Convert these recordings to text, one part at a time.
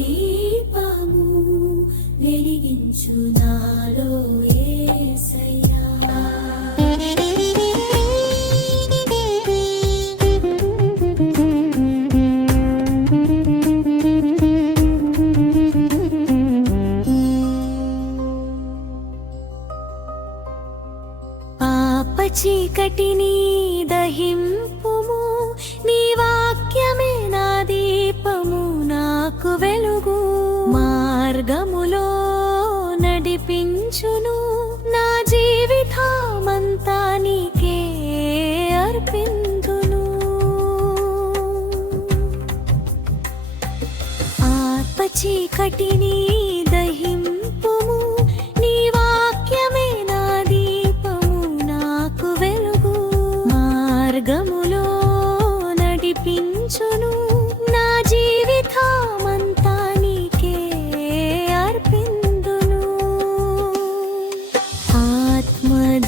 దీపము వెలిగించు నాలో యేసయ్యా పాప చీకటిని దహింపుము నీ వాక్యమే మాకు వెలుగు మార్గములో నడిపించును. నా జీవితమంతా నీకే అర్పిందును ఆత్మ చీకటిని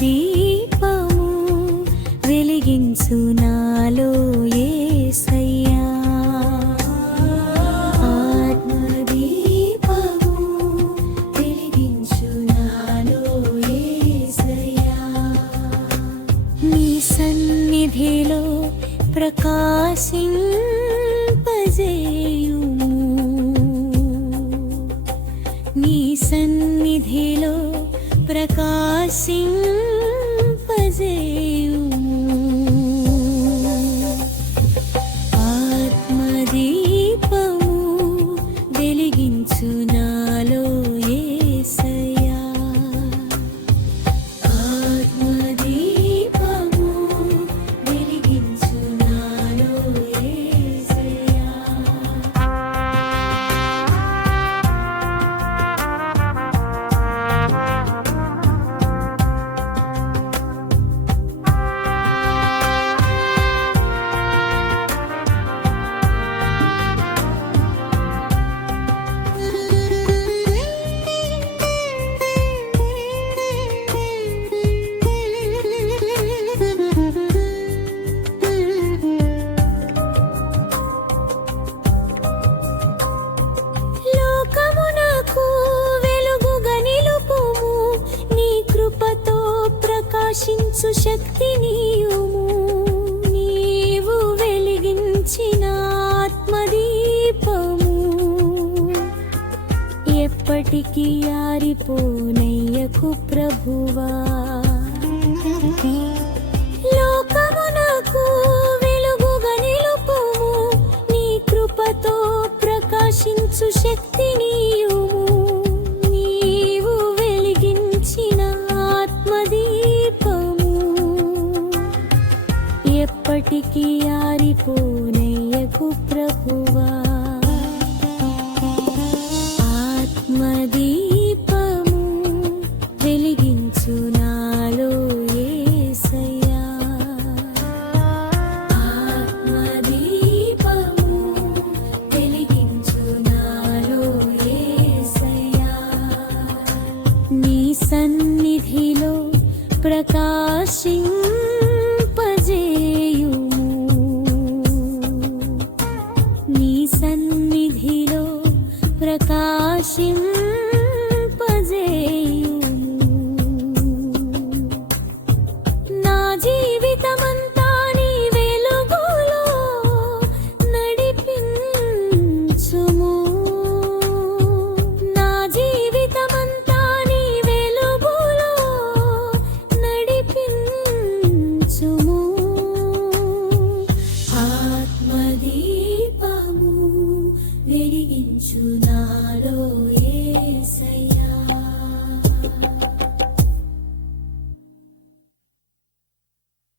దీపము వెలిగించు నాలో యేసయ్యా ఆత్మదీపము వెలిగించు నాలో యేసయ్యా నీ సన్నిధిలో ప్రకాశింపజేయుము. నీ సన్నిధిలో ప్రకాశింపజేయుము. ఆత్మదీపము వెలిగించును. శక్తి నీయుము నీవు వెలిగించిన ఆత్మదీపము. ఎప్పటికీ ఆరిపోనయ్యకు ప్రభువా. లోకమునకు వెలుగుగా నిలుపుము. నీ కృపతో ప్రకాశించు శక్తి ఎప్పటికీ ఆరిపోనయ్యకు ప్రభువా ఆత్మది ఆత్మదీపము వెలిగించు నాలో